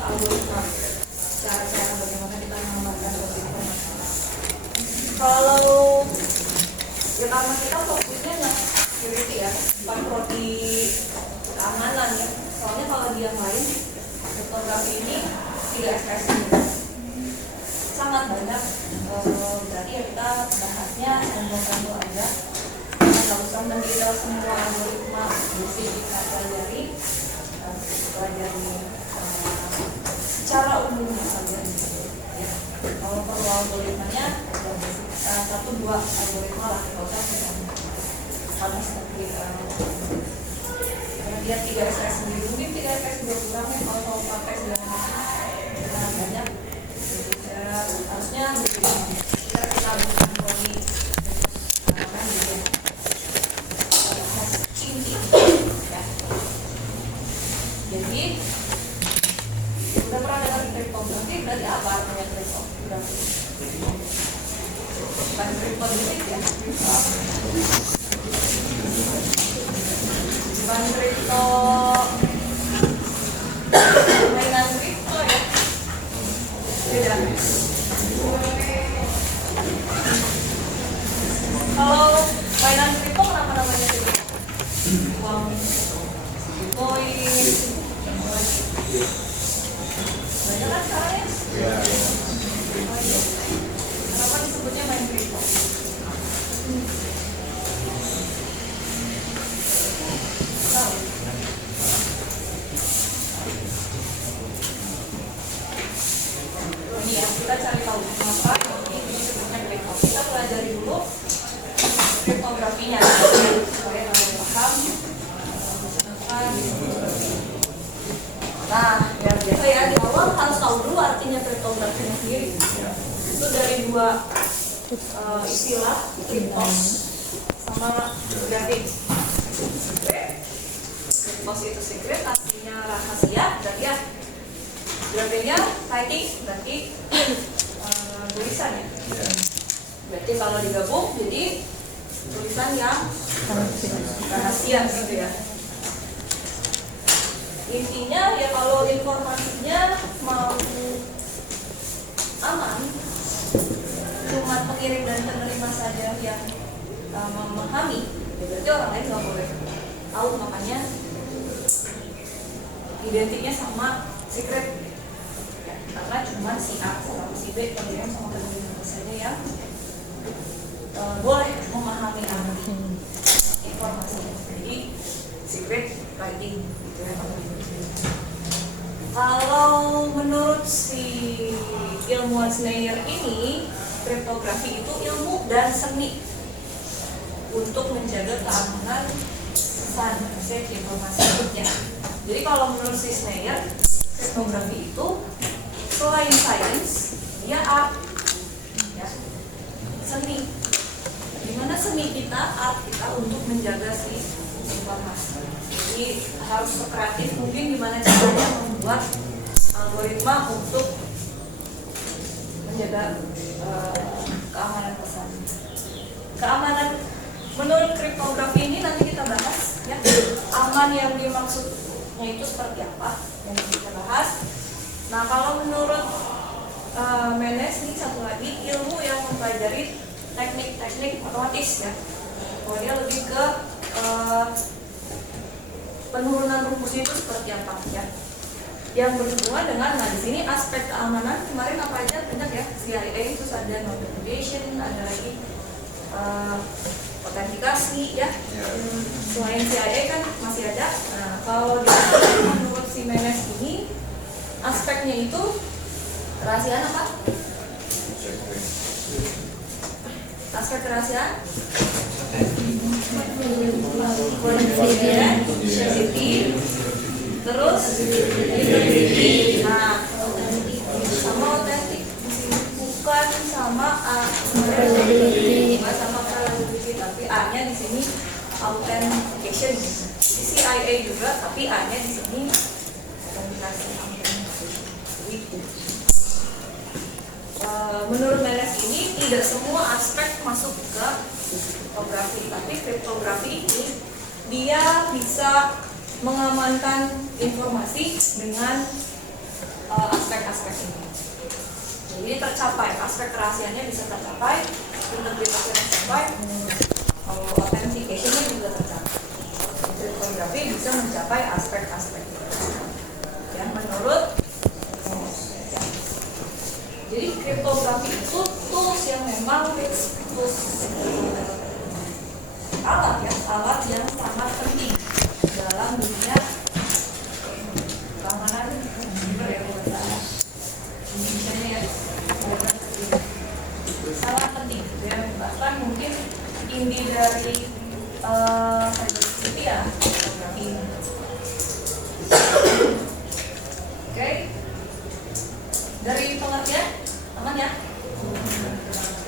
ke algoritma, cara-cara bagaimana kita mengamankan algoritma. Kalau ya karena kita fokusnya nggak security ya, bukan prodi keamanan ya. Soalnya kalau di yang lain, kriptografi ini tidak spesifik, sangat banyak. Berarti ya kita bahasnya contoh-contoh aja. Nggak usah mendetail semua algoritma, mesti kita pelajari secara umumnya saja. Ya. Kalau perlu algoritmanya, satu dua algoritma lah, nggak usah semuanya. Karena seperti karena dia 3SS sendiri, mungkin 3SS juga kurang ya kalau pakai segala macam sangat banyak. Jadi harusnya kita bukan prodi keamanan gitu ya. Jadi udah pernah dengar kriptografi, berarti apa artinya kriptografi? Bukan kriptografi ya? Bukan kripto mainan kripto ya? Beda. Kalau mainan kripto kenapa namanya kripto? Uang koin banyak kan sekarang ya? Kenapa disebutnya main kripto? Tahu? Ini ya, kita cari tahu kenapa ini disebutnya kripto. Kita pelajari dulu kriptografinya supaya kalian paham. Nah, yang biasa ya di awal harus tahu dulu artinya kriptografi sendiri. Itu dari dua istilah, kriptos sama grafik. Kriptos itu secret, artinya rahasia, berarti ya. Grafiknya writing, berarti tulisan ya. Berarti kalau digabung jadi tulisan yang rahasia gitu ya. Intinya ya kalau informasinya mau aman, cuma pengirim dan penerima saja yang memahami, ya berarti orang lain nggak boleh tahu. Makanya identiknya sama secret ya, karena cuma si A sama si B, pengirim sama penerima saja yang boleh memahami arti informasinya. Jadi secret writing gitu ya. Kalau menurut si ilmuwan Schneier ini, kriptografi itu ilmu dan seni untuk menjaga keamanan pesan informasi ya. Jadi kalau menurut si Schneier, kriptografi itu selain sains, dia art ya, seni. Gimana seni kita, art kita untuk menjaga si informasi. Jadi harus kreatif mungkin gimana caranya membuat algoritma untuk menjaga keamanan pesan. Keamanan menurut kriptografi ini nanti kita bahas ya. Aman yang dimaksudnya itu seperti apa yang kita bahas. Nah kalau menurut Menes ini satu lagi ilmu yang mempelajari teknik-teknik otomatis ya. Kalau dia lebih ke penurunan rumusnya itu seperti apa ya, yang berhubungan dengan, nah di sini aspek keamanan kemarin apa aja banyak ya, CIA itu ada notification, ada lagi autentikasi ya. Selain CIA kan masih ada. Nah kalau di menurut si Menes ini aspeknya itu kerahasiaan apa? Aspek kerahasiaan sensitif, terus integrity, nah sama otentik, bukan sama bukan sama credibility, tapi A-nya di sini authentication. Di CIA juga, tapi A-nya di sini autentikasi. Menurut Menes ini tidak semua aspek masuk ke kriptografi, tapi kriptografi ini dia bisa mengamankan informasi dengan tercapai, aspek kerahasiaannya bisa tercapai, integritasnya tercapai, authentication-nya juga tercapai. Kriptografi bisa mencapai aspek-aspek yang menurut ya. Jadi kriptografi itu tools yang memang tools alat yang sangat penting dalam dunia keamanan siber ya, Indonesia ya, sangat penting ya, bahkan mungkin inti dari cyber security ya kriptografi ini. Oke, dari pengertian aman ya.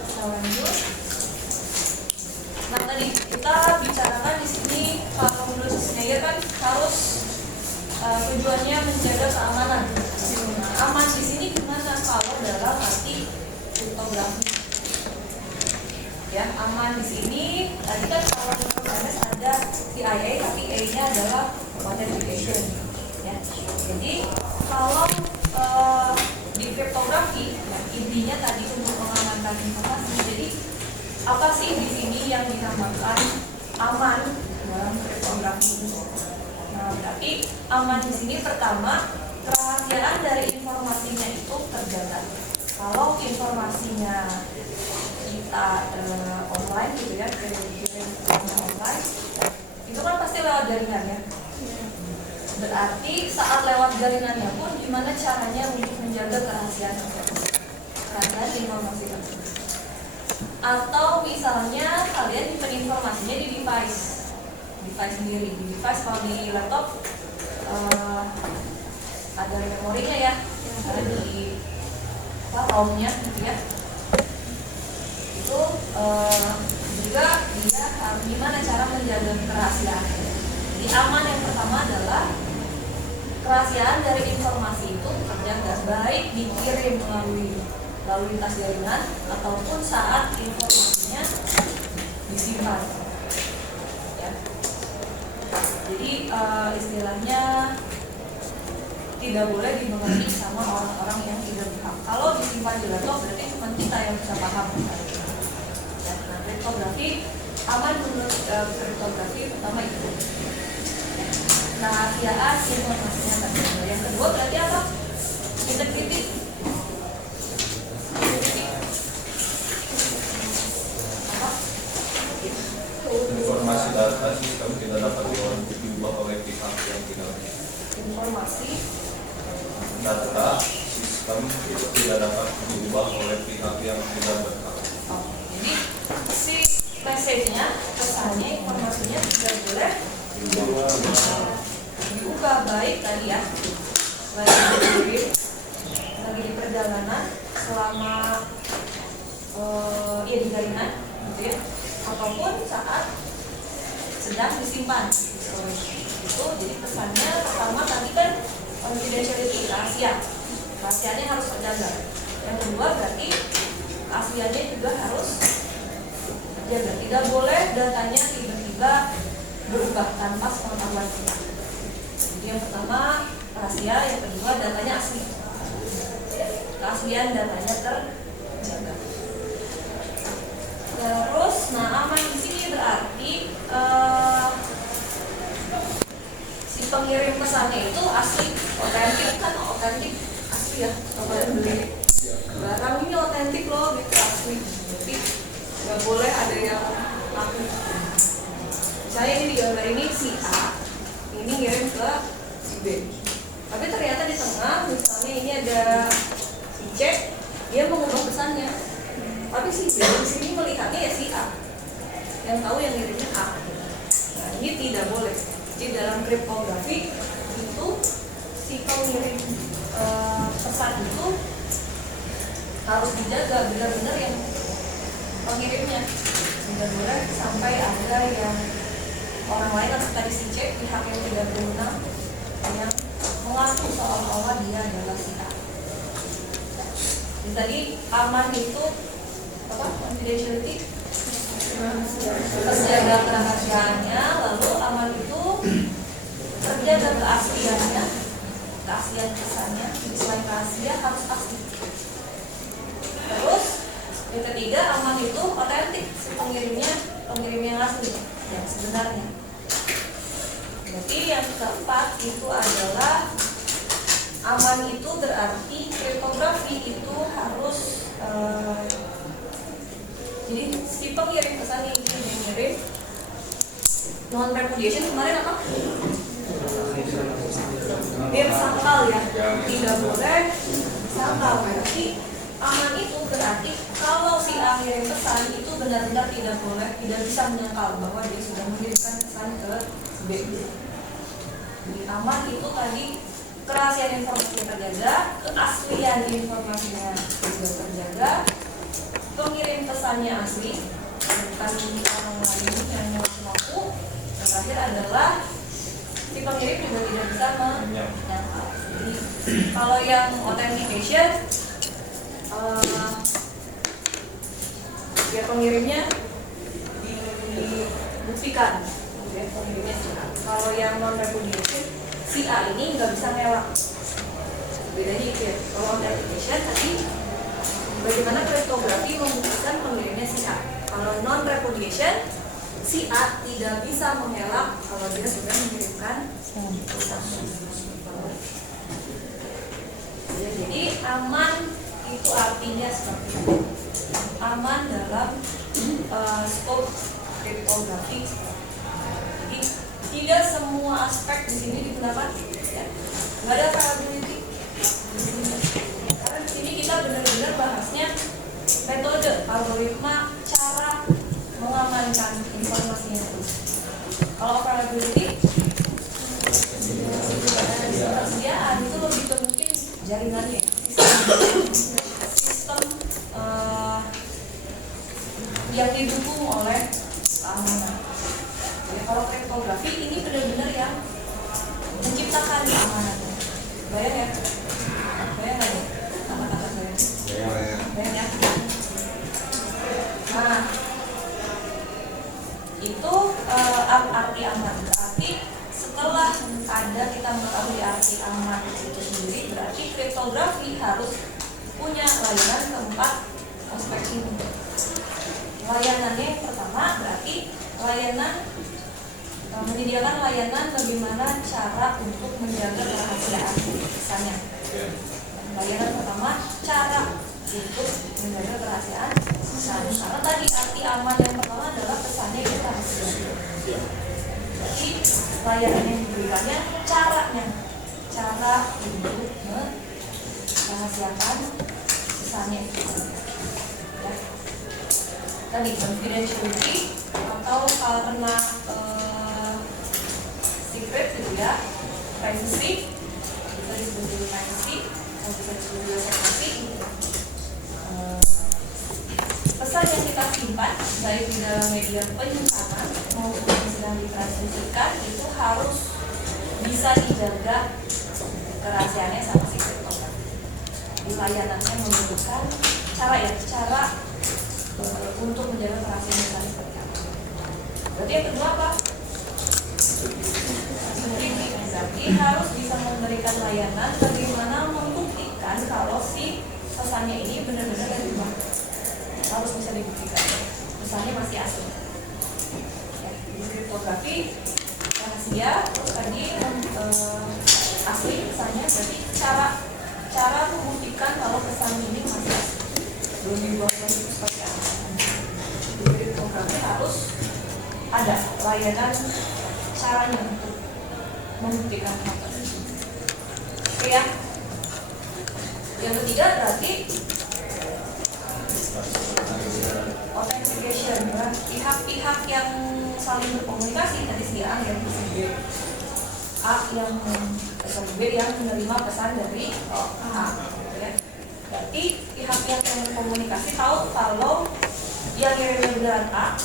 Kita lanjut. Nah tadi kita bicarakan di sini kalau menurut Schneier kan harus tujuannya menjaga keamanan. Nah, aman di sini gimana kalau dalam arti kriptografi? Ya, aman di sini tadi kan kalau menurut MS ada CIA, tapi A-nya adalah authentication. Ya, jadi kalau di kriptografi ya, intinya tadi untuk mengamankan informasi. Jadi apa sih di sini yang dinamakan aman dalam kriptografi? Nah, berarti aman di sini pertama kerahasiaan dari informasinya itu terjaga. Kalau informasinya kita online gitu ya, kirim online, itu kan pasti lewat jaringan ya. Berarti saat lewat jaringannya pun gimana caranya untuk menjaga kerahasiaan informasi tersebut. Atau misalnya kalian nyimpen informasinya di device sendiri. Di device kalau di laptop ada memorinya ya, ada di ROM-nya gitu ya. Itu juga dia gimana cara menjaga kerahasiaan. Jadi aman yang pertama adalah kerahasiaan dari informasi itu terjaga, baik dikirim melalui lalu lintas jaringan ataupun saat informasinya disimpan. Ya. Jadi istilahnya tidak boleh dimengerti sama orang-orang yang tidak paham. Kalau disimpan di laptop berarti cuma kita yang bisa paham. Ya, nah, kriptografi aman menurut kriptografi pertama itu. Kerahasiaan informasinya terjaga. Yang kedua berarti apa? Integrity. Informasi data sistem tidak dapat diubah oleh pihak yang tidak. Informasi Data sistem itu tidak dapat diubah oleh pihak yang tidak berhak. Jadi si message-nya, pesannya, informasinya tidak boleh diubah, baik tadi ya lagi dikirim, lagi di perjalanan selama di jaringan gitu ya, ataupun saat sedang disimpan itu. Jadi pesannya pertama tadi kan confidentiality, rahasianya harus terjaga. Yang kedua berarti asliannya juga harus terjaga, tidak boleh datanya tiba-tiba berubah tanpa sepengetahuan kita. Jadi yang pertama rahasia, yang kedua datanya asli, keaslian datanya terjaga. Terus, nah aman di sini berarti si pengirim pesannya itu asli, otentik kan, otentik asli ya. Kalau kalian beli barang ini otentik loh, gitu asli. Jadi nggak boleh ada yang ngaku. Misalnya ini di gambar ini si A, ini ngirim ke si B. Tapi ternyata di tengah, misalnya ini ada si C, dia mengubah pesannya. Tapi si B di sini melihatnya ya si A, yang tahu yang ngirimnya A. Nah ini tidak boleh. Jadi dalam kriptografi itu si pengirim pesan itu harus dijaga benar-benar yang pengirimnya. Tidak boleh sampai ada yang orang lain atau tadi si C, pihak yang tidak berwenang yang mengaku seolah-olah dia adalah si A. Jadi tadi aman itu apa? Confidentiality, terjaga kerahasiaannya, lalu aman itu terjaga keasliannya, keaslian pesannya. Selain rahasia harus asli. Terus yang ketiga, aman itu otentik, si pengirim yang asli yang sebenarnya. Jadi yang keempat itu adalah aman itu berarti kriptografi itu harus jadi si pengirim pesan yang ingin mengirim non repudiation kemarin apa? Dia sangkal ya, tidak boleh sangkal. Berarti aman itu berarti kalau si pengirim pesan itu benar-benar tidak bisa menyangkal bahwa dia sudah mengirimkan pesan ke B. Jadi aman itu tadi kerahasiaan informasinya terjaga, keaslian informasinya juga terjaga, pengirim pesannya asli, bukan orang lain yang mengaku. Yang terakhir adalah si pengirim juga tidak bisa menyangkal. Jadi kalau yang authentication ya pengirimnya dibuktikan, ya, pengirimnya si A. Kalau yang non repudiation si A ini nggak bisa ngelak. Bedanya itu ya. Kalau authentication tadi bagaimana kriptografi membuktikan pengirimnya si A. Kalau non repudiation si A tidak bisa mengelak kalau dia sudah mengirimkan pesan. Ya, jadi aman itu artinya seperti itu. Aman dalam scope kriptografi. Jadi tidak semua aspek di sini digunakan, ya. Nggak ada variability. Karena di sini kita benar-benar bahasnya metode, algoritma, cara mengamankan informasinya. Kalau variability, ketersediaan itu lebih ke mungkin jaringannya, sistem yang didukung oleh keamanan. Ya, kalau kriptografi ini benar-benar yang menciptakan keamanan. Bayang ya? Bayang nggak ya? Kata-kata bayang. Bayang ya? Nah, itu arti aman. Berarti setelah kita mengetahui arti aman itu sendiri, berarti kriptografi harus punya layanan keempat aspek ini. Layanannya yang pertama berarti layanan menyediakan layanan bagaimana cara untuk menjaga kerahasiaan pesannya. Layanan pertama cara untuk menjaga kerahasiaan pesan. Karena tadi arti aman yang pertama adalah pesannya itu rahasia. Jadi layanan yang diberikannya caranya, cara untuk merahasiakan pesannya itu. Ya. Tadi confidentiality atau karena secret gitu ya, privacy, kita disebut juga privacy, atau bisa disebut juga secrecy. Pesan yang kita simpan baik di dalam media penyimpanan maupun yang sedang ditransmisikan itu harus bisa dijaga kerahasiaannya sama si kriptografi. Di layanannya memberikan cara untuk menjaga kerahasiaan pesan seperti apa. Berarti yang kedua apa? Berarti harus bisa memberikan layanan bagaimana membuktikan kalau si pesannya ini benar-benar dari bank. Harus bisa dibuktikan pesannya masih asli. Ya, di kriptografi rahasia, terus tadi asli pesannya, berarti cara membuktikan kalau pesan ini masih asli. Belum dibuat lagi seperti apa. Di kriptografi harus ada layanan caranya untuk membuktikan hal tersebut. Oke ya. Yang ketiga berarti authentication, ya. Pihak-pihak yang saling berkomunikasi tadi si A yang si B, B yang menerima pesan dari A. Ya. Berarti pihak-pihak yang berkomunikasi tahu kalau yang ngirimnya beneran A,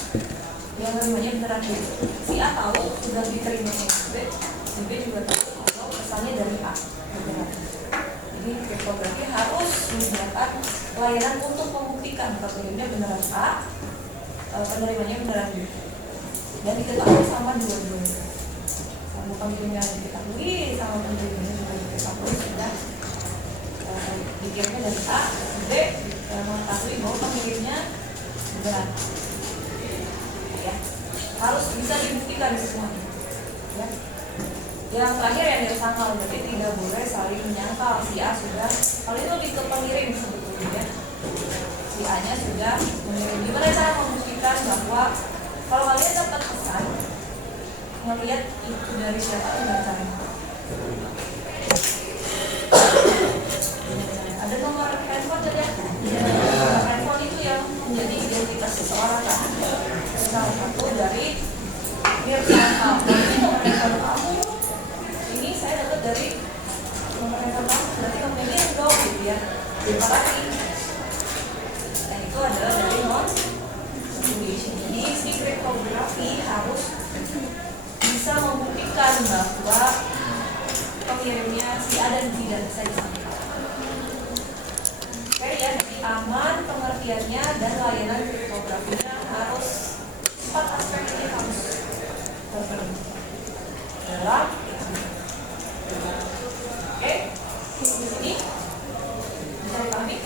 yang menerimanya beneran B. Si A tahu sudah diterima oleh B, si B juga tahu kalau pesannya dari A beneran. Jadi kriptografi harus menyediakan layanan untuk membuktikan pengirimnya beneran A, penerimanya beneran B, dan diketahui sama dua-duanya. Sama pengirimnya diketahui, sama penerimanya juga diketahui sudah dikirimnya dari A ke B. mengetahui bahwa pengirimnya benar. Ya, harus bisa dibuktikan semuanya. Ya. Yang terakhir yang disangkal, berarti tidak boleh saling menyangkal si A sudah, kalau itu lebih ke pengirim sebetulnya. Si A nya sudah mengirim. Gimana cara membuktikan bahwa kalau kalian dapat pesan ngelihat itu dari siapa enggak caranya? Ada nomor handphone saja. Nomor handphone itu yang menjadi identitas seseorang kan. Salah satu dari Mirsa. Ini nomor handphone kamu. Ini saya dapat dari nomor handphone kamu. Berarti kamu ini dong, gitu ya. Terima kasih. Dan itu adalah dari non-publication. Jadi si kriptografi harus bisa membuktikan bahwa pengirimnya si A dan tidak bisa disangkal. Oke ya, jadi aman pengertiannya dan layanan kriptografinya harus 4 aspek ini harus terpenuhi dalam. Oke, di sini bisa dipahami?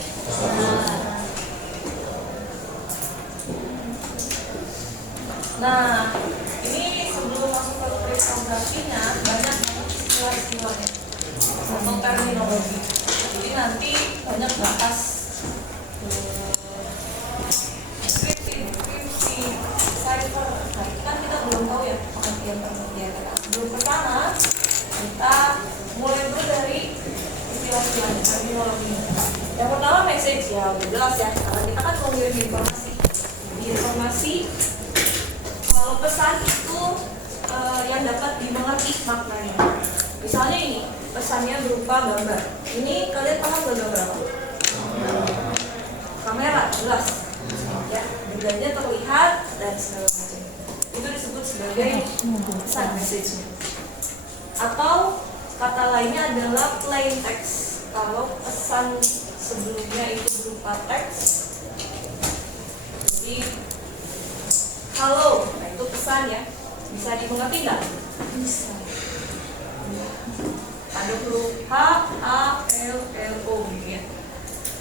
Nah, ini sebelum masuk ke kriptografinya banyak banget istilah-istilahnya atau terminologi. Jadi nanti banyak bahas skripsi, cipher. Nah, itu kan kita belum tahu ya pengertian-pengertian. Sebelum ke sana, kita mulai dulu dari istilah-istilahnya, terminologinya. Yang pertama message, ya udah jelas ya, karena kita kan mengirim informasi. Informasi kalau pesan itu yang dapat dimengerti maknanya. Misalnya ini, pesannya berupa gambar. Ini kalian paham gak gambar apa? Kamera, jelas. Ya, bendanya terlihat dan segala macam. Itu disebut sebagai pesan, message-nya. Atau kata lainnya adalah plain text. Kalau pesan sebelumnya itu berupa teks, jadi halo, nah itu pesan ya. Bisa dimengerti nggak? Bisa. Ada huruf H, A, L, L, O gitu ya.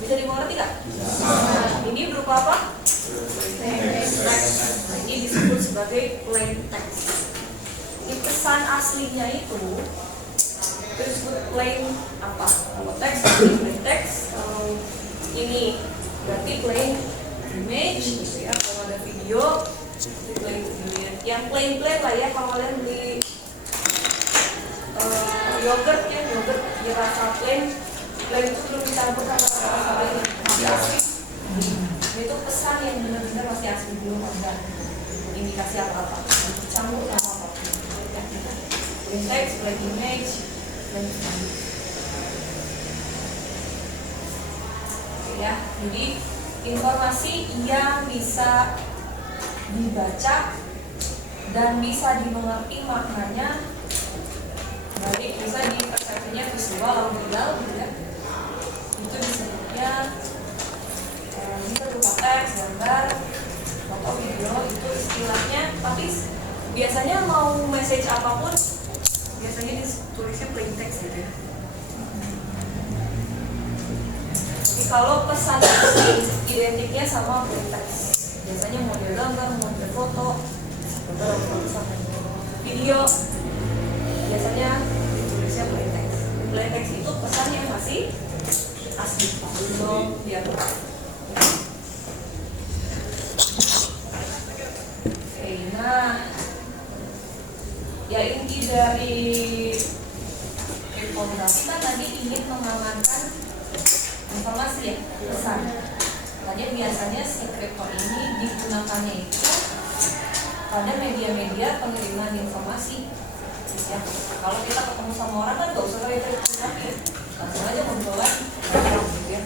Bisa dimengerti nggak? Bisa. Ini berupa apa? Teks. Nah, ini disebut sebagai plain text. Ini pesan aslinya itu disebut plain apa? Kalau teks, plain text. Kalau ini berarti plain image gitu ya. Kalau ada video, plain video. Yang plain lah ya, kalau kalian beli yogurt ya, yogurt dirasa plain itu belum dicampur sama rasa ini masih asli. Itu pesan yang benar-benar masih asli, belum ada indikasi apa-apa, dicampur sama apa-apa. Plain text, plain image, plain video. Ya, jadi informasi yang bisa dibaca dan bisa dimengerti maknanya, baik bisa dipersepsinya visual audio gitu ya. Itu disebutnya bisa berupa teks, gambar, foto, video, itu istilahnya. Tapi biasanya mau message apapun biasanya ditulisnya plain text gitu ya. Jadi kalau pesan asli identiknya sama plain text. Biasanya model gambar, model foto, video, biasanya ditulisnya plain text. Plain text itu pesan yang masih asli, belum diatur. Oke, nah, ya inti dari kriptografi kan tadi ingin mengamankan informasi ya, pesan. Makanya biasanya si kripto ini digunakannya itu pada media-media pengiriman informasi. Ya, kalau kita ketemu sama orang kan gak usah kayak kriptografi ya, langsung aja ngobrolan gitu ya.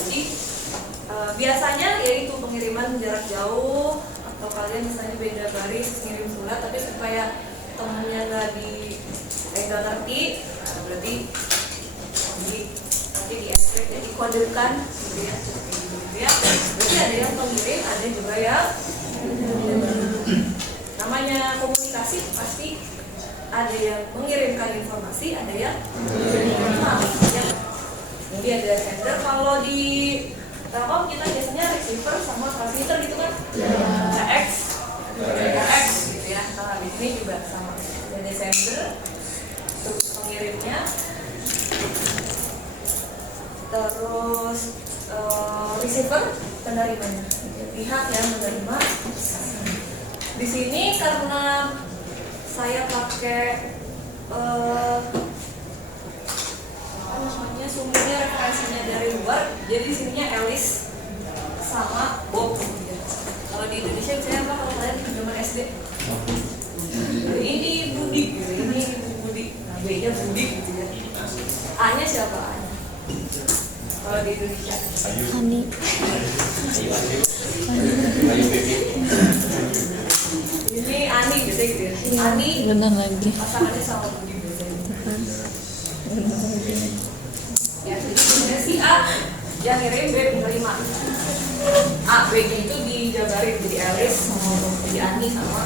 Jadi biasanya yaitu pengiriman jarak jauh, atau kalian misalnya beda baris ngirim surat, tapi supaya temennya nggak ngerti, berarti nanti di ekstrak ya, dikodekan gitu ya, berarti ada yang pengirim, ada juga yang namanya komunikasi pasti ada yang mengirimkan informasi, ada yang menerima ya. Jadi ada sender. Kalau di Telkom kita biasanya receiver sama transmitter gitu kan. X gitu ya. Nah, di sini juga sama. Dan sender untuk pengirimnya. Terus receiver penerimanya, pihak yang menerima. Di sini karena saya pakai sumbernya referensinya dari luar, jadi di sininya Alice sama Bob. Kalau di Indonesia saya apa kalau kalian di zaman SD? Ini Budi, gitu. Ini Ibu Budi. Nah, B-nya Budi gitu ya. A-nya siapa A-nya? Kalau di Indonesia? Ani. Ini Ani gitu ya. Ani. Benar lagi. Pasangannya sama Budi biasanya. Ya, jadi si A yang ngirim, B menerima. A, B-nya itu dijabarin jadi Alice, jadi Ani sama.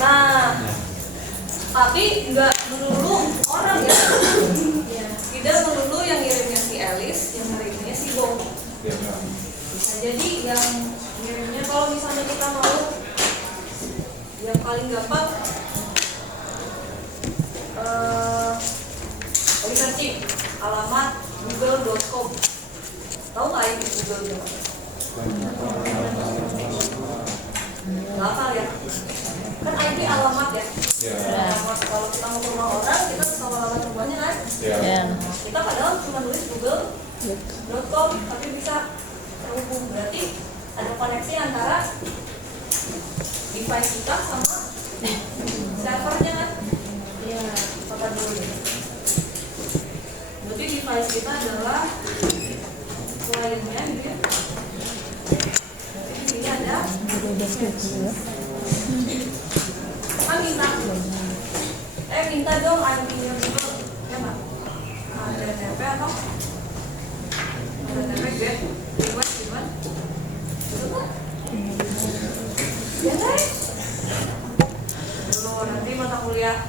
Nah, tapi nggak melulu orang ya. Tidak melulu yang ngirimnya si Alice, yang ngirimnya si Bob. Bisa jadi yang ngirimnya kalau misalnya kita mau yang paling gampang searching alamat google.com. Tahu nggak ini Google.com? Nggak hafal ya? Kan ID alamat ya? Alamat. Kalau kita mau ke rumah orang, kita harus tahu alamat rumahnya kan? Ya. Kita padahal cuma nulis google.com, tapi bisa terhubung. Berarti ada koneksi antara device kita sama servernya kan? Iya, apa dulu deh. Berarti device kita adalah kliennya gitu ya. Berarti di sini ada minta dong ID-nya Google. Ya nggak? Ada TP apa? Ada TP get request gimana? Itu kan? Ya kan? Dulu nanti mata kuliah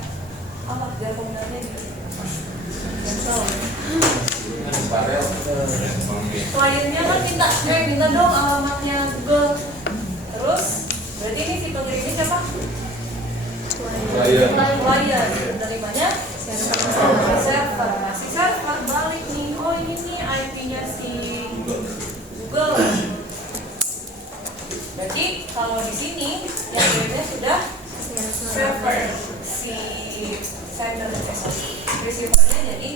apa? Biar kombinasinya gitu. Kliennya kan minta dong alamatnya Google. Terus berarti ini si pengirim ini siapa? Klien. Penerimanya server. Masih server balik nih. Oh ini nih IP-nya si Google. Berarti kalau di sini yang kirimnya sudah server si sender receivernya jadi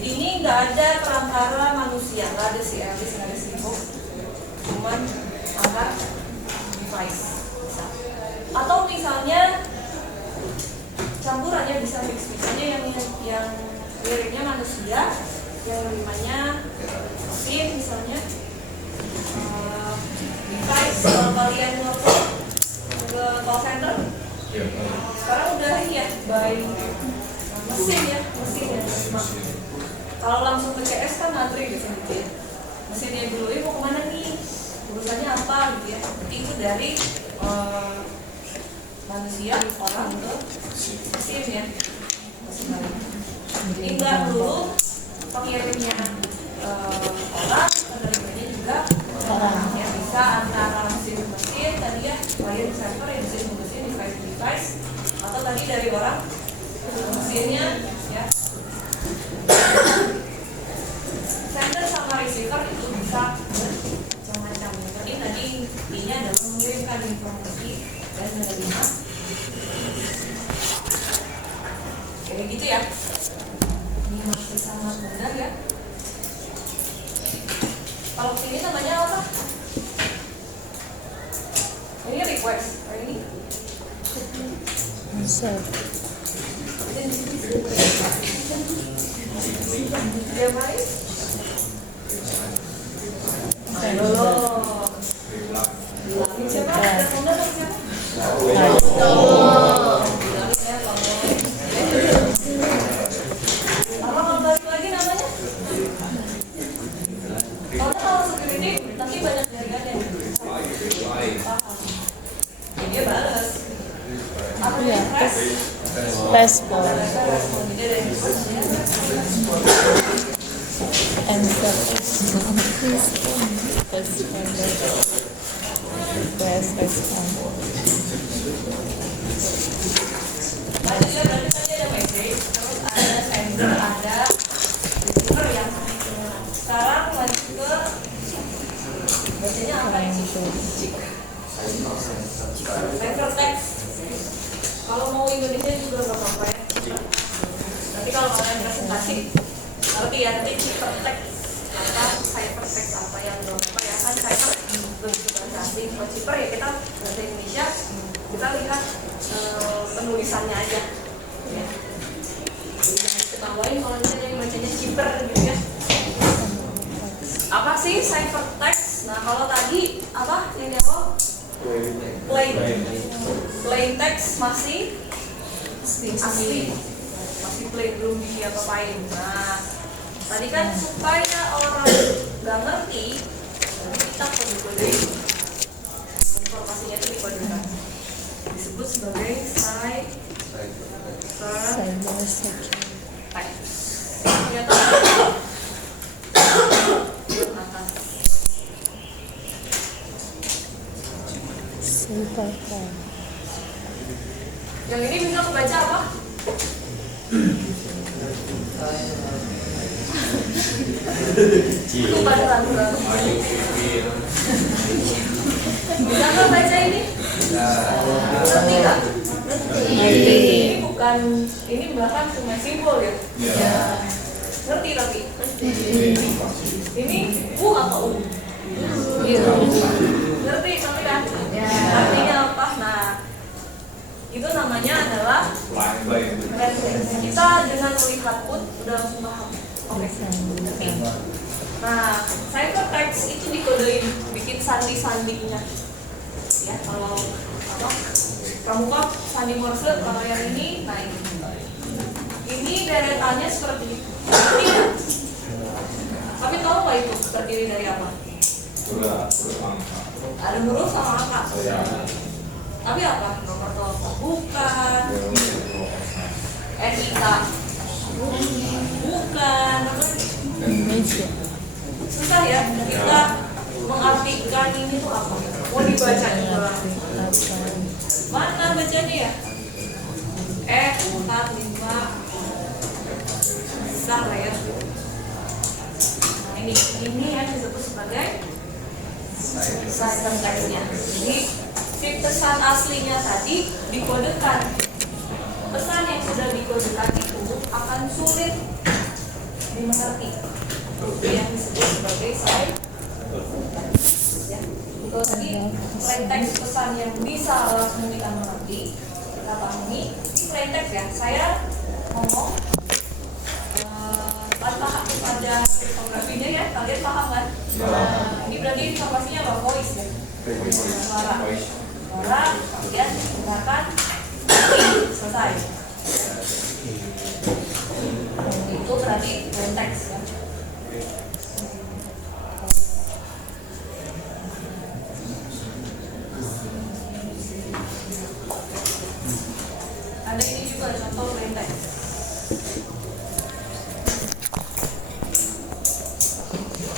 ini nggak ada perantara manusia, nggak ada si Alice, nggak ada si Bob, cuman antar device. Atau misalnya campurannya bisa mix, misalnya yang kirimnya manusia, yang nerimanya mesin misalnya. Device kalau kalian nelfon ke call center sekarang udah ini ya by mesin ya. Kalau langsung ke CS kan ngantri biasanya gitu ya. Mesinnya dulu mau kemana nih, urusannya apa gitu ya. Jadi itu dari manusia orang ke mesin ya, mesin lain. Jadi nggak perlu pengirimnya orang, penerimanya juga orang. Yang bisa antara mesin ke mesin tadi ya, klien server ya, mesin ke mesin, device ke device, atau tadi dari orang ke mesinnya ya. Sender sama receiver itu bisa macam-macam. Jadi tadi intinya adalah mengirimkan informasi dan menerima. Kayak gitu ya. Ini masih sangat mudah ya. Kalau ini namanya apa? Ini request. Ini dia baik. Ayo. Siapa? Ada founder atau siapa? Apa mau balik lagi namanya? Kalau security nanti banyak jaringannya. Paham. Dia balas. Apa Iya, press? respon. Respon. Jadi ada yang Tadi ada message, terus ada sender, ada receiver yang sekarang lanjut ke bacanya apa ini? Hypertext. Kalau mau Indonesia juga gak apa-apa ya. Nanti kalau kalian presentasi ngerti ya, nanti hypertext apa, hypertext apa yang gak apa ya, kan hyper begitu bahasa asing. Kalau hyper ya kita bahasa Indonesia, kita lihat penulisannya aja ya. Jadi jangan diketawain kalau misalnya yang bacanya hyper gitu ya. Apa sih hypertext? Nah kalau tadi apa ini apa? Plain text masih asli, masih plain, belum di apa-apain. Nah tadi kan supaya orang nggak ngerti, kita kode-kodein informasinya itu dikodekan, disebut sebagai cybertext. Ternyata yang ini bisa kebaca apa? Lupa dengan bisa nggak baca ini? Ngerti nggak? Ini bukan, ini bahkan cuma simbol ya? Ngerti tapi? Ini U apa U? Ngerti tapi kan? Artinya apa? Nah itu namanya adalah plain text. Kita dengan melihat pun udah langsung paham. Oke. Nah, cybertext itu dikodein, bikin sandi-sandinya. Ya, kalau apa? Kamu kok sandi Morse, kalau yang ini, nah ini. Ini deretannya seperti ini. Tapi tahu nggak itu terdiri dari apa? Ada huruf sama angka. Tapi apa? Nomor telepon bukan. NIK bukan. Susah ya kita mengartikan ini tuh apa? Mau dibaca juga. Mana bacanya ya? 4, 5. Susah lah ya. Nah ini yang disebut sebagai cybertext-nya. Jadi si pesan aslinya tadi dikodekan. Pesan yang sudah dikodekan itu akan sulit dimengerti. Yang disebut sebagai cybertext. Ya. Kalau tadi plain text pesan yang bisa langsung kita mengerti, kita pahami. Ini plain text ya. Saya ngomong tanpa ada kriptografinya ya. Kalian paham kan? Nah, ini berarti informasinya apa? Voice ya. Suara. Kemudian dengarkan, selesai. Itu berarti plain text ya. Ada ini juga contoh plain text.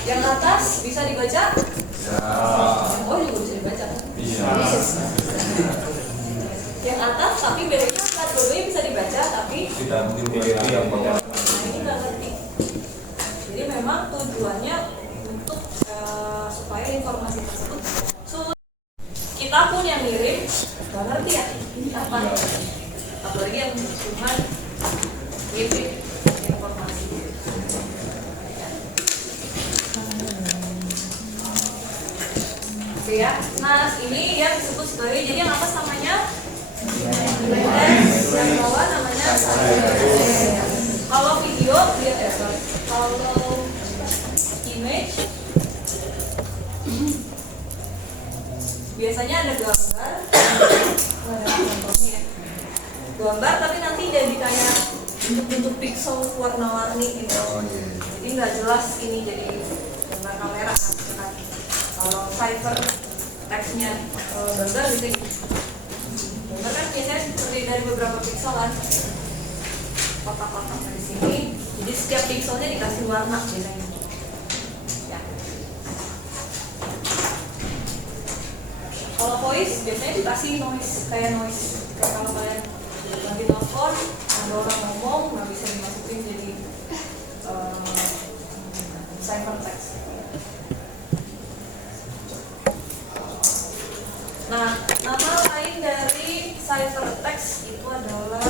Yang atas bisa dibaca? Yang bawah juga bisa dibaca kan? Yang atas tapi bedanya kan dua-duanya bisa dibaca tapi tidak dimiliki yang bawah. Nah ini nggak ngerti. Jadi memang tujuannya untuk supaya informasi tersebut kita pun yang ngirim nggak ngerti ya ini apa. Apalagi yang cuma ngirim informasi. Oke ya. Nah ini yang disebut sebagai, jadi yang atas namanya plain text, yang bawah namanya cybertext. Kalau video lihat ya, kalau image biasanya ada gambar, ada contohnya gambar tapi nanti jadi kayak bentuk pixel warna-warni gitu. Jadi nggak jelas ini jadi gambar kamera kan. Kalau cybertext-nya gambar bisa gambar kan biasanya terdiri dari beberapa pixel kan, kotak-kotak dari sini. Jadi setiap pixelnya dikasih warna biasanya. voice biasanya dikasih kayak kalau kalian lagi telepon ada orang ngomong nggak bisa dimasukin jadi ciphertext. Nah, nama lain dari ciphertext itu adalah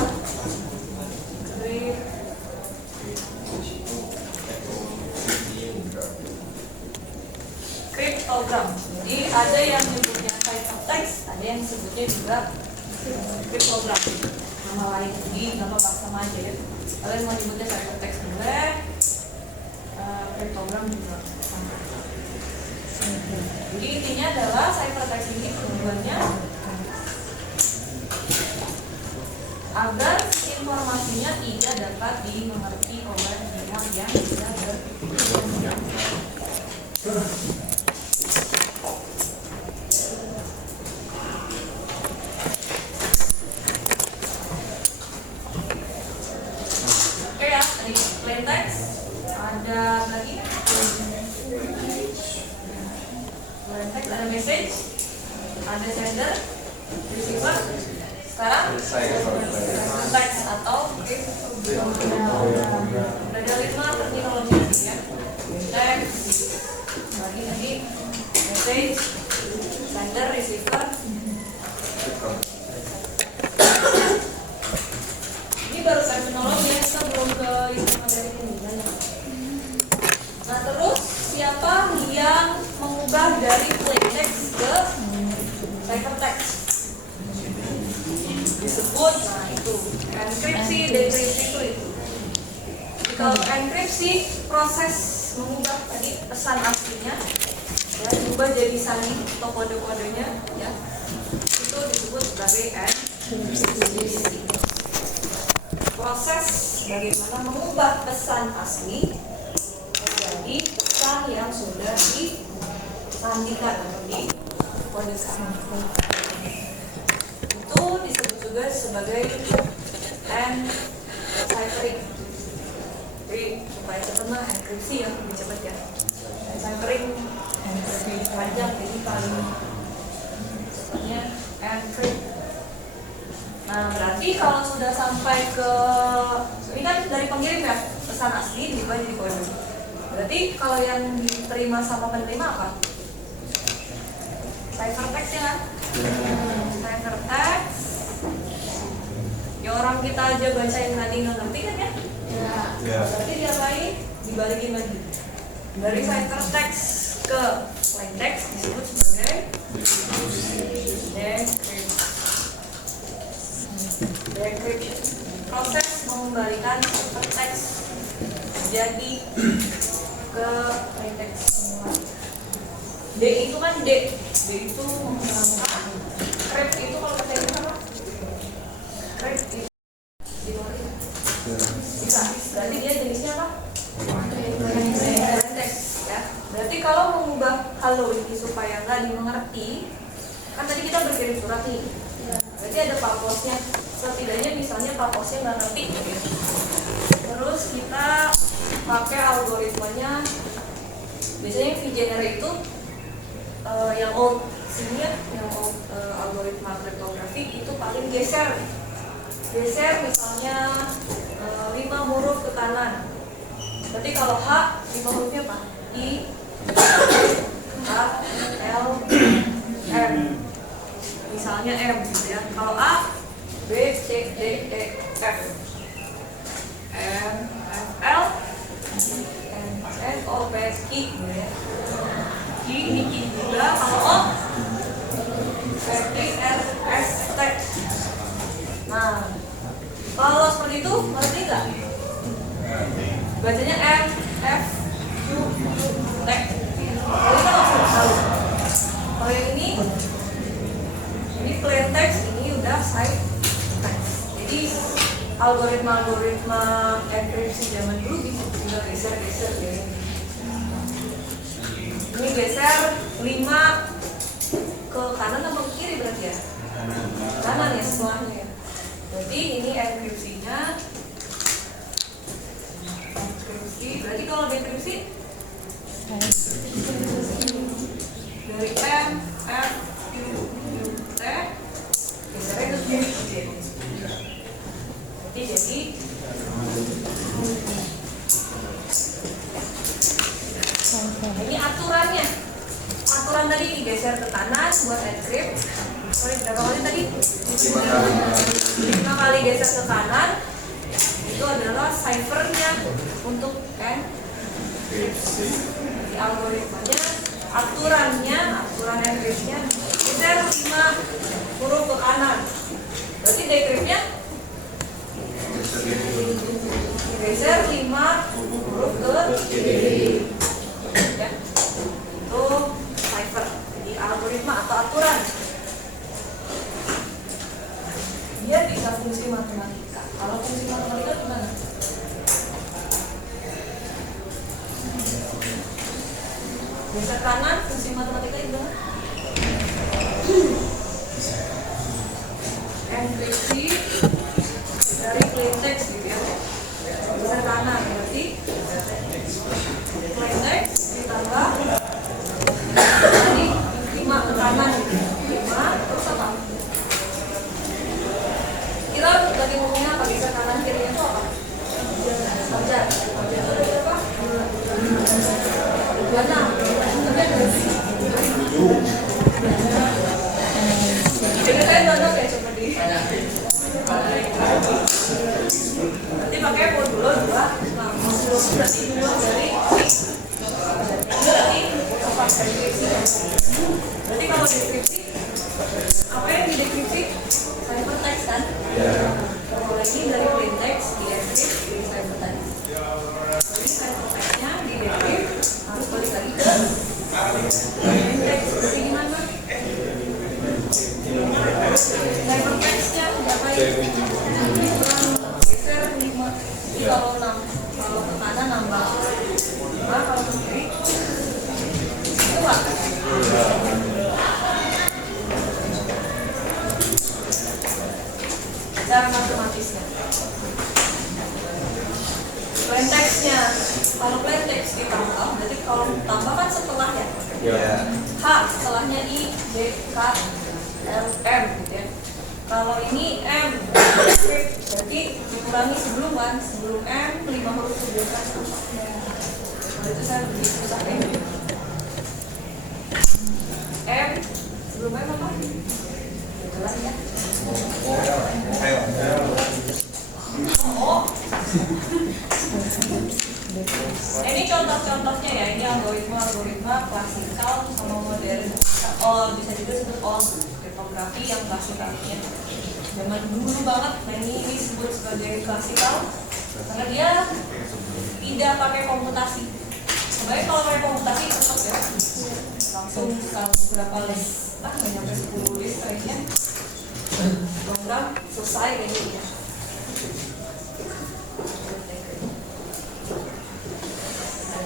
cryptogram. Jadi ada yang menyebutnya ciphertext, ada yang sebutnya juga cryptogram. Nama lain, jadi nama sama aja ya. Kalian mau nyebutnya ciphertext boleh, cryptogram juga sama. Jadi intinya adalah ciphertext ini tujuannya agar informasinya tidak dapat dimengerti oleh pihak yang tidak berkepentingan. Oke ya, tadi plain text. Ada lagi? Plain text, ada message, ada sender, receiver. Sekarang teks atau ada 5 terminologi ya. Teks, lagi message, sender, receiver. Ini baru terminologi ya, kita belum ke istilah materi pembelajaran. Nah terus siapa yang mengubah dari plain text ke ciphertext? Disebut, nah itu enkripsi, dekripsi itu. Kalau enkripsi proses mengubah tadi pesan aslinya, ya diubah jadi sandi atau kode-kodenya, ya itu disebut sebagai enkripsi. Proses bagaimana mengubah pesan asli menjadi pesan yang sudah disandikan atau dikodekan. Itu disebut juga sebagai enciphering. Jadi supaya ketemu enkripsi ya lebih cepat ya. Enciphering lebih panjang jadi paling cepatnya encrypt. Nah berarti kalau sudah sampai ke ini kan dari pengirim ya pesan asli diubah jadi kode. Berarti kalau yang diterima sama penerima apa? Ciphertext ya kan? Ciphertext. Ya orang kita aja bacain tadi nggak ngerti kan ya? Ya. Berarti diapain? Dibalikin lagi. Dari ciphertext ke plain text disebut sebagai decryption. Proses mengembalikan ciphertext jadi ke plain text semula. D itu kan D itu menghilangkan. Crypt itu kalau kata itu apa? Crypt itu bisa. Berarti dia jenisnya apa? Plain text ya. Berarti kalau mengubah halo ini supaya nggak dimengerti, kan tadi kita berkirim surat nih. Berarti ada paposnya. Setidaknya misalnya paposnya nggak ngerti gitu ya. Terus kita pakai algoritmanya. Biasanya VGNR itu yang old sini ya, yang old algoritma kriptografi itu paling geser misalnya 5 huruf ke kanan. Berarti kalau H 5 hurufnya apa? I, H, L, M. Misalnya M gitu ya. Kalau A, B, C, D, E, F, M, F, L, N, O, P, Q gitu ya. Q, ini Q juga. Kalau O, P, R, S, T. Nah, kalau seperti itu, ngerti nggak? Bacanya M, F, Q, T. Jadi kan langsung tahu. Kalau yang ini plain text, ini udah ciphertext. Jadi algoritma enkripsi zaman dulu bisa juga geser ya. Ini geser 5 ke kanan atau ke kiri berarti ya? Kanan ya setelahnya ya. Berarti ini enkripsinya. Berarti kalau dekripsi dari M, F, Q, tadi digeser ke kanan buat encrypt. Sorry, berapa kali tadi? 5 kali geser ke kanan. Itu adalah ciphernya untuk enkripsi. Di algoritmanya, aturan encryptnya geser 5 huruf ke kanan. Berarti decryptnya geser 5 huruf ke kiri. Ya. Itu cipher. Jadi algoritma atau aturan. Dia bisa fungsi matematika. Kalau fungsi matematika gimana? Geser kanan, fungsi matematika gimana? Enkripsi dari plain text gitu ya. Geser kanan berarti plain text ditambah tadi 5 ke kanan, 5 terus apa? Kita tadi ngomongnya apa? Geser kanan kiri itu apa? Abjad. Abjad itu ada berapa? 26. Jadi saya download ya, coba di nanti pakai modulo 2. Nah, modulo berarti 2 dari apa? Deskripsi. Berarti kalau deskripsi apa yang didekripsi? Ciphertext kan? Kalau ini dari plain text di-encrypt di ciphertext. Jadi ciphertextnya di-decrypt harus balik lagi ke plain text. Berarti gimana? Ciphertextnya ngapain? Geser 5. Jadi kalau ke kanan nambah 5, kalau ke kiri 2. Cara matematisnya. Plain text-nya, kalau plain text ditambah, berarti kalau tambah kan setelah ya. H setelahnya I, J, K, L, M gitu ya. Kalau ini M, berarti dikurangi sebelum kan, sebelum M 5 huruf sebelum kan. Kalau itu saya lebih susah ya. M sebelum M apa? Jelas ya. Ini contoh-contohnya ya, ini algoritma klasikal sama modern. Oh, bisa juga disebut kriptografi yang klasikalnya. Zaman dulu banget, nah ini disebut sebagai klasikal karena dia tidak pakai komputasi. Sebenarnya kalau pakai komputasi cepat ya, langsung berapa list, nggak nyampe 10 list kayaknya. Program selesai kayaknya.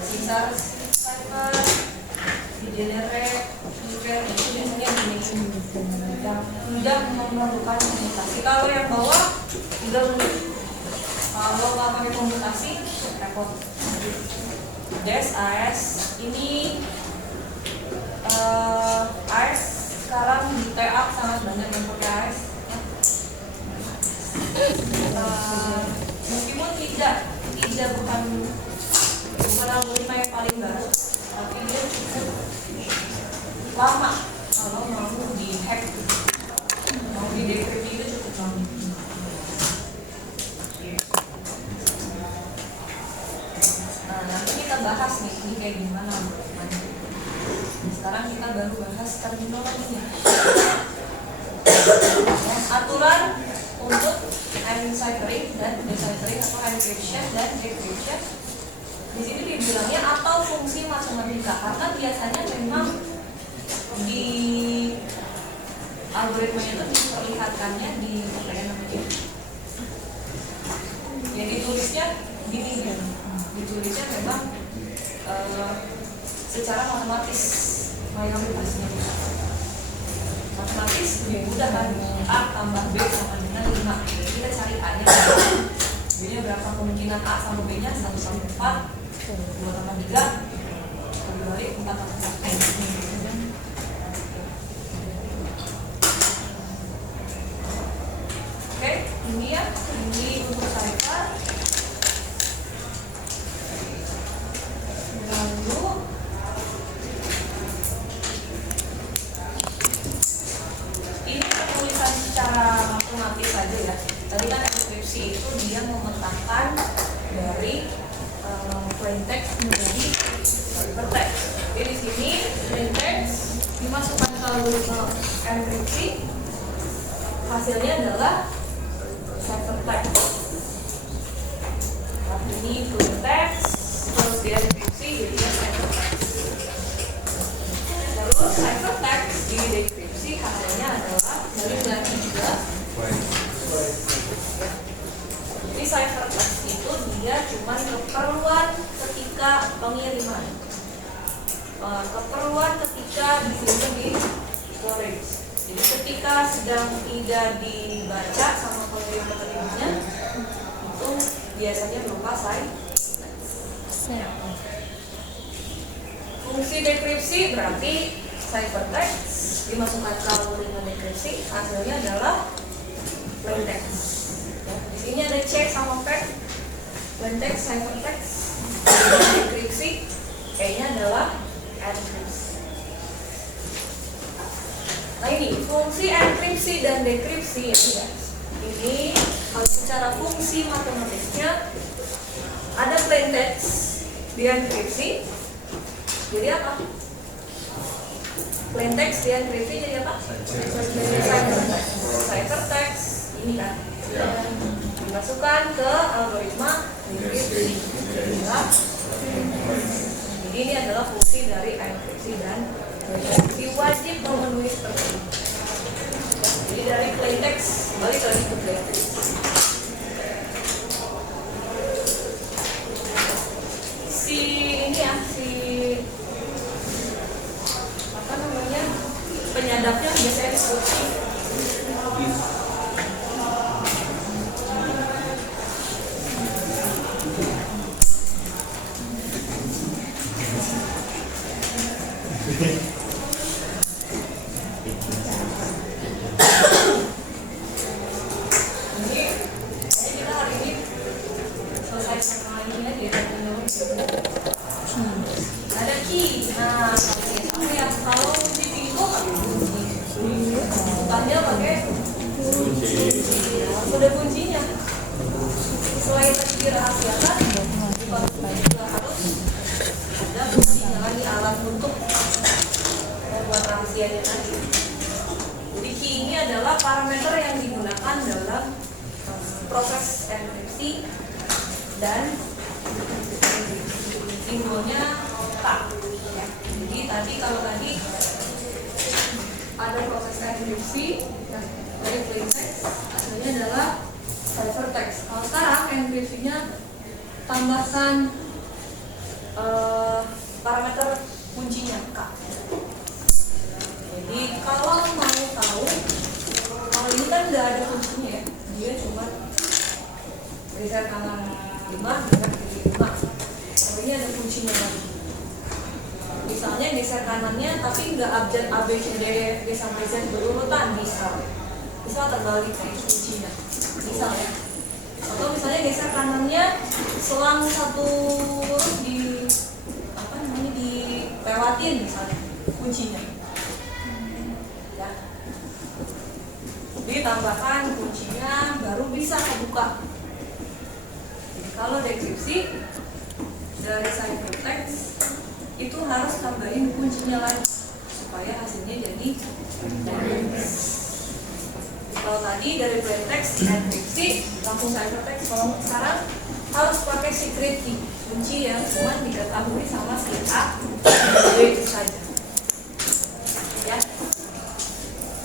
Sisa cipher, degenerate, infer itu biasanya yang tidak memerlukan komputasi. Kalau yang bawah 3 menit. Kalau nggak pakai komputasi repot. Des AS ini AS sekarang di TA sangat banyak yang pakai AS. Meskipun tidak bukan algoritma yang paling baru, tapi dia cukup lama kalau mau di-hack, mau di-decrypt itu cukup lama. Nah, nanti kita bahas nih, ini kayak gimana algoritmanya. Sekarang kita baru bahas terminologinya. Aturan untuk enciphering dan deciphering atau encryption dan decryption. Di sini dibilangnya atau fungsi matematika karena biasanya memang di algoritmanya itu diperlihatkannya di namanya. Ya ditulisnya gini ya. Ditulisnya memang secara matematis mayoritasnya. Matematis lebih mudah kan, A tambah B sama dengan 5. Jadi kita cari A-nya. B-nya berapa, kemungkinan A sama B-nya 1 sampai 4, 2 tambah 3, kembali 4 tambah 4. Oke, ini ya, ini untuk cipher. Lalu menjadi ciphertext. Jadi di sini plain text dimasukkan ke algoritma enkripsi, hasilnya adalah ciphertext. Nah, ini plain text terus dienkripsi jadinya ciphertext. Terus ciphertext di dekripsi hasilnya adalah dari lagi juga. Jadi ciphertext itu dia cuma keperluan ketika pengiriman, keperluan ketika disimpan di storage. Jadi ketika sedang tidak dibaca sama pengirim-pengirimnya, itu biasanya berupa ciphertext. Fungsi dekripsi berarti ciphertext dimasukkan ke algoritma dekripsi, hasilnya adalah plain text. Di sini ada C sama P. Plain text, ciphertext, dekripsi, E-nya adalah enkripsi. Nah ini fungsi enkripsi dan dekripsi ya guys. Ini kalau secara fungsi matematisnya ada plain text dienkripsi jadi apa? Plain text dienkripsi jadi apa? Ciphertext ini kan dimasukkan ke algoritma dekripsi. Jadi ini adalah fungsi dari enkripsi dan dekripsi wajib memenuhi seperti ini. Jadi dari plain text balik lagi ke dekripsi. Penyadapnya biasanya disebut kita hari ini selesai sama ini ya ada key. Nah kalau di itu bukannya pakai kunci, sudah kuncinya. Selain tadi dirahasiakan, juga harus ada kuncinya lagi, alat untuk membuat rahasianya tadi. Jadi key ini adalah parameter yang digunakan dalam proses enkripsi dan simbolnya K. Jadi tadi kalau tadi ada proses enkripsi dari plain text, hasilnya adalah ciphertext. Kalau sekarang enkripsinya tambahkan parameter kuncinya K. Jadi kalau mau tahu, kalau ini kan nggak ada kuncinya ya, dia cuma geser kanan 5, geser kiri 5. Kalau ini ada kuncinya lagi. Misalnya geser kanannya tapi nggak abjad A, B, C, D, E, F, G sampai Z berurutan, bisa terbalik kayak kuncinya, misalnya. Atau misalnya geser kanannya selang satu huruf dilewatin misalnya kuncinya. Ya. Ditambahkan kuncinya baru bisa kebuka. Jadi kalau dekripsi dari ciphertext itu harus tambahin kuncinya lagi supaya hasilnya jadi enkripsi. Kalau tadi dari plain text enkripsi langsung ciphertext, kalau sekarang harus pakai secret key, kunci yang cuma diketahui sama si A, B saja. Ya.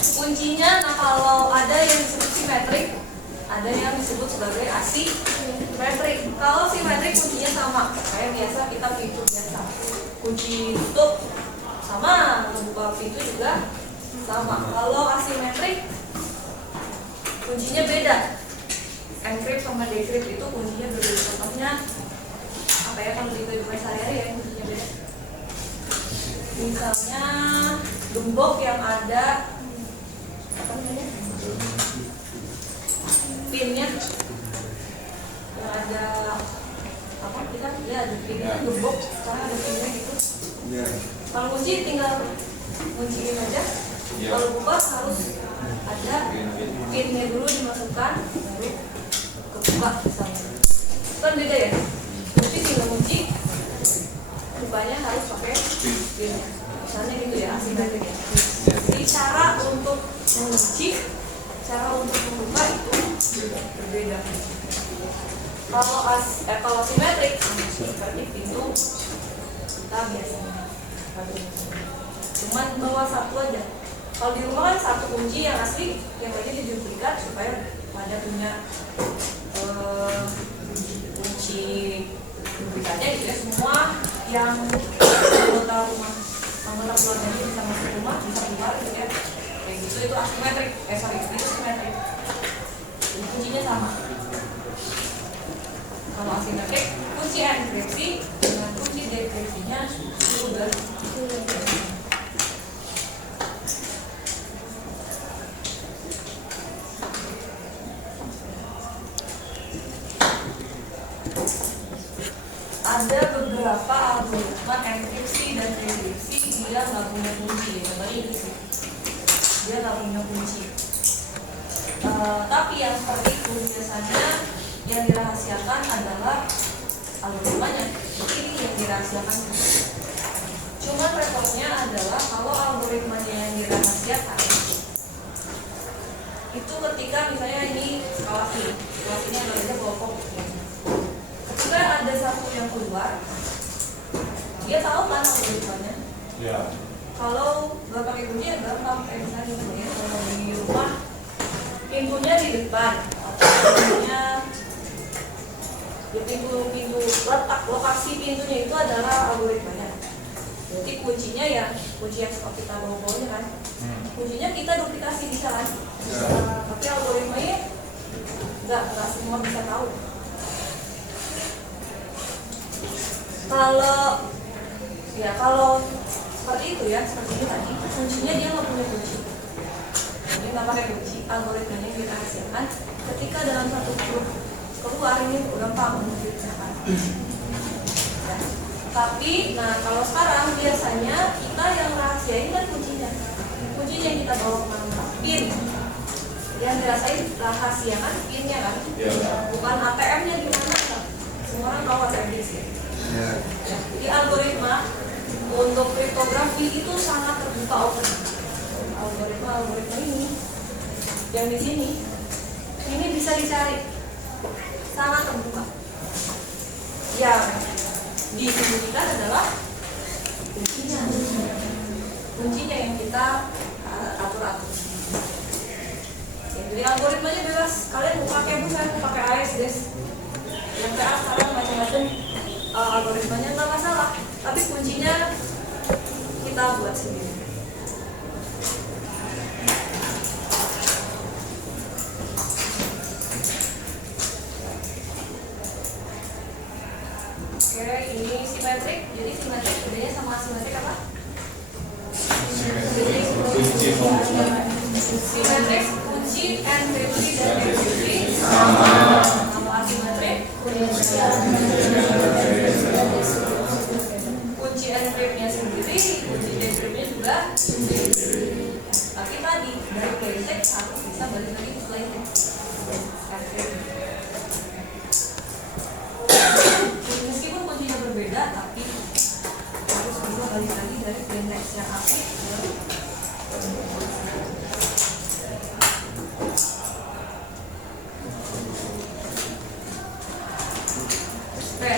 Kuncinya, nah kalau ada yang disebut simetrik, ada yang disebut sebagai asimetrik. Kalau simetrik kuncinya sama, kayak biasa kita pintu biasa. Kunci tutup sama, membuka pintu juga sama. Kalau asimetrik kuncinya beda. Encrypt sama decrypt itu kuncinya berbeda. Contohnya apa ya, kalau di kehidupan sehari-hari ya kuncinya beda. Misalnya gembok yang ada apa namanya? Pinnya yang ada apa kita ya ada pinnya gembok, sekarang ada pinnya gitu. Kalau kunci tinggal kunciin aja. Kalau buka harus ada pinnya dulu dimasukkan baru kebuka misalnya. Kan beda ya. Kunci tinggal kunci bukanya harus pakai pin. Misalnya gitu ya, asimetrik ya. Jadi cara untuk mengunci, cara untuk membuka itu berbeda. Kalau simetrik seperti pintu kita biasanya cuman bawa satu aja. Kalau di rumah kan satu kunci yang asli, yang lainnya diduplikat supaya pada punya kunci duplikatnya gitu ya. Semua yang anggota keluarganya bisa masuk rumah, bisa keluar gitu ya. Kayak gitu itu asimetrik. Itu simetrik. Jadi kuncinya sama. Kalau asimetrik, kunci enkripsi dengan kunci dekripsinya itu berbeda. Ada beberapa algoritma enkripsi dan dekripsi dia nggak punya kunci ya, contohnya ini sih, dia nggak punya kunci. Tapi yang seperti itu biasanya yang dirahasiakan adalah algoritmanya. Ini yang dirahasiakan. Cuma repotnya adalah kalau algoritmanya yang dirahasiakan itu ketika misalnya ini skala ini adalah kelompok. Ketika ada satu yang keluar, dia tahu kan algoritmanya. Ya. Kalau nggak pakai kunci ya gampang. Kayak misalnya kalau di rumah pintunya di depan, pintunya pintu letak lokasi pintunya itu adalah algoritmanya. Jadi kuncinya ya kunci yang seperti kita bawa-bawanya kan. Kuncinya kita duplikasi bisa kan. Tapi algoritmanya nggak semua bisa tahu. Kalau seperti itu ya, seperti ini tadi, kuncinya dia nggak punya kunci. Jadi nggak pakai kunci, algoritmanya yang kita hasilkan. Ketika dalam satu grup keluar ini gampang menunjukkan. Ya. Tapi, kalau sekarang biasanya kita yang rahasiain kan kuncinya. Kuncinya yang kita bawa kemana-mana, pin. Yang dirasain rahasiakan pinnya kan, bukan ATM-nya di mana kan. Semua orang tahu ATM di sini. Ya. Jadi algoritma untuk kriptografi itu sangat terbuka open. Algoritma ini yang di sini ini bisa dicari, sangat terbuka. Yang disembunyikan adalah kuncinya yang kita atur-atur. Ya, jadi algoritmanya bebas. Kalian mau pakai saya mau pakai AES guys. Yang PA sekarang macam-macam algoritmanya nggak masalah. Tapi kuncinya kita buat sendiri. Oke, ini simetrik. Jadi simetrik bedanya sama asimetrik apa? Simetrik kunci enkripsi dan dekripsi sama. Kalau asimetrik kunci enkripsinya sendiri, kunci dekripsinya juga sendiri. Tapi tadi dari plaintext harus bisa balik lagi ke plaintext. Meskipun kuncinya berbeda, tapi harus bisa balik lagi dari plaintext yang asli ke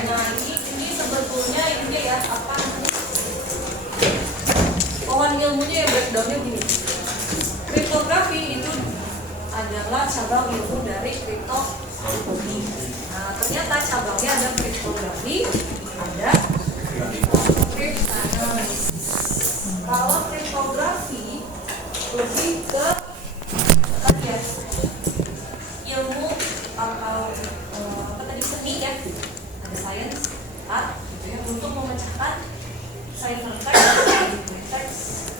nah ini sebetulnya ini ya apa namanya pohon ilmunya ya, breakdownnya begini. Kriptografi itu adalah cabang ilmu dari kriptografi. Nah ternyata cabangnya ada kriptografi, ada kriptanalysis. Kalau kriptografi lebih ke tadi ya ilmu atau apa tadi seni ya. Science art gitu ya, untuk memecahkan ciphertext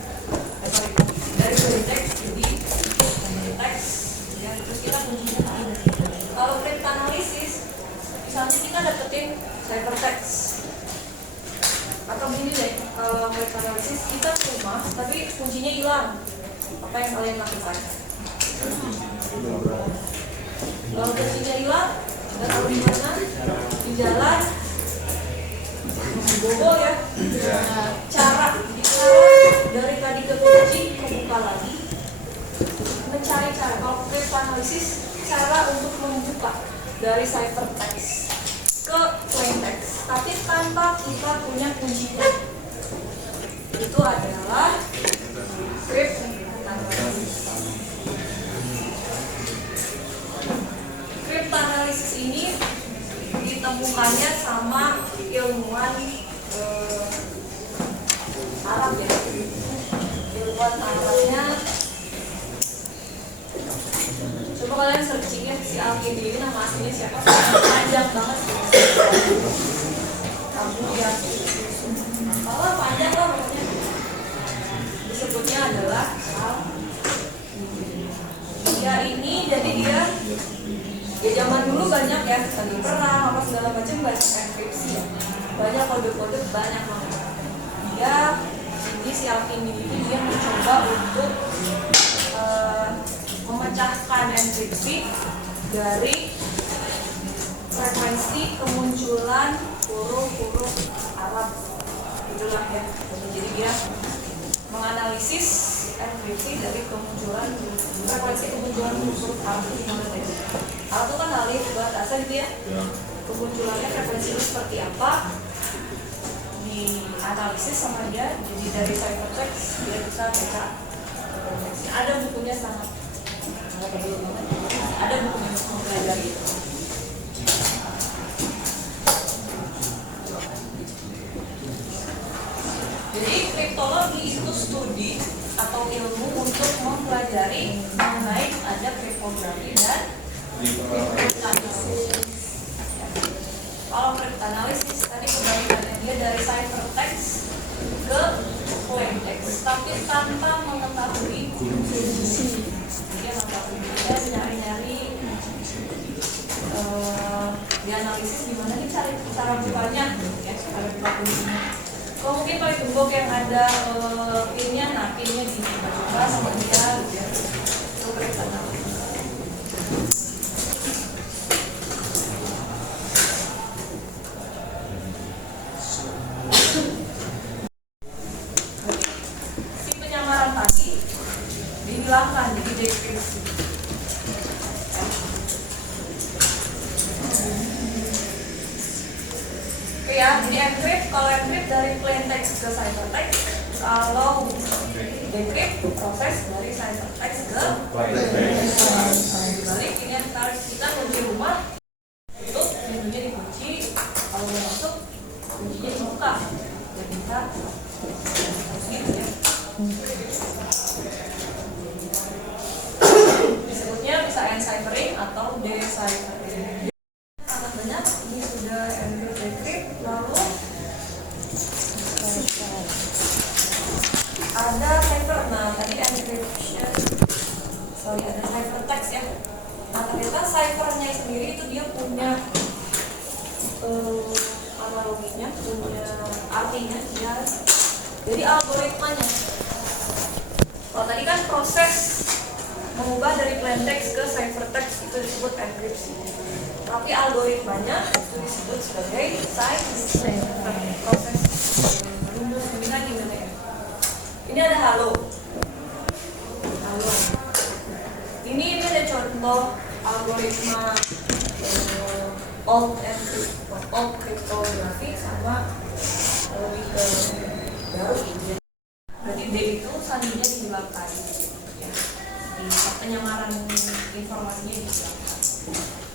dari plaintext jadi teks ya. Terus kita kuncinya ada. Kalau cryptanalysis misalnya kita dapetin ciphertext atau gini deh, kalau cryptanalysis kita ke rumah tapi kuncinya hilang, apa yang kalian lakukan? Kalau kuncinya hilang nggak tahu di mana, di jalan, bobol ya, Nah, cara dari tadi kekunci kebuka lagi, mencari cara. Kalau cryptanalysis, cara untuk membuka dari ciphertext ke plaintext, tapi tanpa kita punya kuncinya. Itu adalah cryptanalysis. Cryptanalysis ini ditemukannya sama ilmuwan Arab ya. Ilmuwan Arabnya, coba kalian searching ya si Al-Kindi ini nama aslinya siapa? Panjang banget. Kamu ya, kalau panjang lah pokoknya. Disebutnya adalah dia ini, jadi dia ya zaman dulu banyak ya, tadi perang apa segala macam, banyak enkripsi ya, banyak kode-kode, banyak banget. Dia ini si Al-Kindi ini dia mencoba untuk memecahkan enkripsi dari frekuensi kemunculan huruf-huruf Arab, itulah ya. Jadi dia menganalisis enkripsi dari kemunculan frekuensi kemunculan huruf Arab itu gimana ya? Arab itu kan alif, ba, ta, sa gitu ya. Kemunculannya frekuensi itu seperti apa? Dianalisis sama dia, jadi dari ciphertext dia bisa baca. Ada bukunya sangat ada bukunya untuk mempelajari itu. Jadi kriptologi itu studi atau ilmu untuk mempelajari mengenai ada kriptografi dan kriptanalysis. Kalau kriptanalysis tadi kebalikannya, dia dari ciphertext ke plaintext, tapi tanpa mengetahui kunci. Dia nyari-nyari dianalisis gimana nih cara bukanya ya, cara buka kuncinya. Kalau mungkin paling gembok yang ada pinnya, nah pinnya dicoba sama dia gitu ya. Itu kriptanalysis. Si penyamaran tadi dihilangkan jadi dekripsi. Ya, jadi encrypt, kalau encrypt dari plaintext ke ciphertext, kalau decrypt proses dari ciphertext ke plaintext. Dibalik ini kita kunci rumah, itu pintunya dikunci, kalau mau masuk kuncinya dibuka, dan kita gitu ya. Disebutnya bisa enciphering atau deciphering. Sangat banyak, ini sudah encrypt decrypt, lalu ada cipher. Nah tadi encryption, ada ciphertext ya. Nah ternyata ciphernya sendiri itu dia punya analoginya, punya artinya ya. Jadi algoritmanya. Kalau tadi kan proses mengubah dari plaintext ke ciphertext itu disebut enkripsi. Tapi algoritmanya itu disebut sebagai ciphertext. Proses rumus gimana ya? Ini ada halo. Ini ada contoh algoritma old cryptography sama lebih ke baru gitu. Berarti D itu sandinya dihilangkan. Ya. Di penyamaran informasinya dihilangkan.